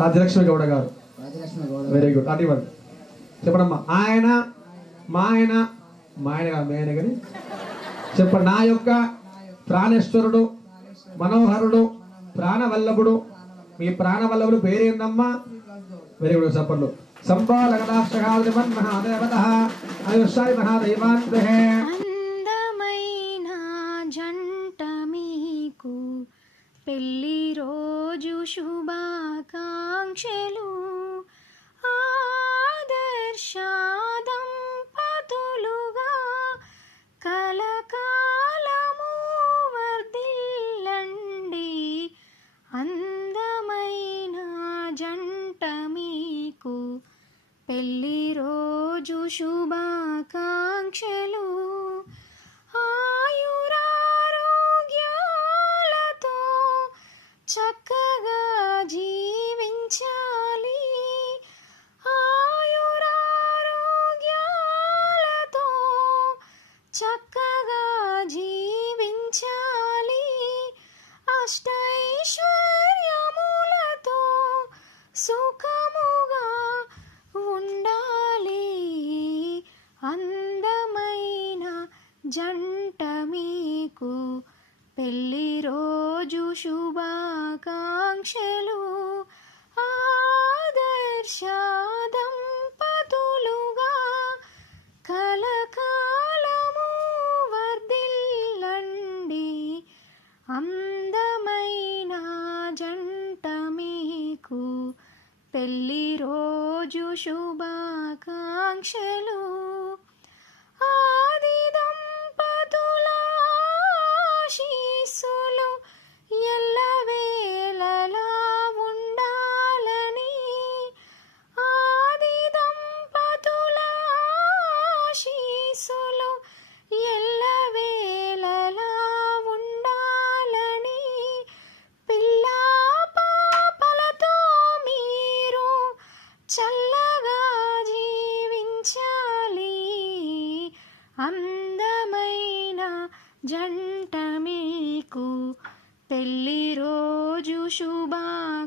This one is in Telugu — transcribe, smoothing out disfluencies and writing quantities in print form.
రాజలక్ష్మి గౌడ గారు. Very good. అది ఇవ్వండి. చెప్పడమ్మా. ఆయన మా ఆయన కాదు మీ ఆయన కానీ చెప్పండి. నా యొక్క ప్రాణేశ్వరుడు, మనోహరుడు, ప్రాణవల్లభుడు. మీ ప్రాణవల్లభుడు పేరేందమ్మా? Very good. చెప్పండి. అందమైన జంట మీకు పెళ్లి రోజు శుభాకాంక్షలు. ఆదర్శ దంపతులుగా కలకాలము వర్ధిల్లండి. అందమైన జంట మీకు పెళ్లి రోజు శుభాకాంక్షలు. ఆయురారోగ్యాలతో చక్కగా జీవించాలి. ఆయురారోగ్యాలతో చక్కగా జీవించాలి. అష్టైశ్వర్యములతో సుఖముగా ఉండాలి. అందమైన జంట మీకు పెళ్లి రోజు శుభాకాంక్షలు. ఆదర్శ దంపతులుగా కలకాలము వర్ధిల్లండి. అందమైన జంట మీకు పెళ్లి రోజు శుభాకాంక్షలు. ఆది దంపతుల ఆశీస్సులు ఎల్లవేళలా ఉండాలని. ఆది దంపతుల ఆశీస్సులు ఎల్లవేళలా ఉండాలని. పిల్లా పాపలతో మీరు చల్లగా జీవించాలి. అందమైన జంట మీకు పెళ్లి రోజు శుభాకాంక్షలు.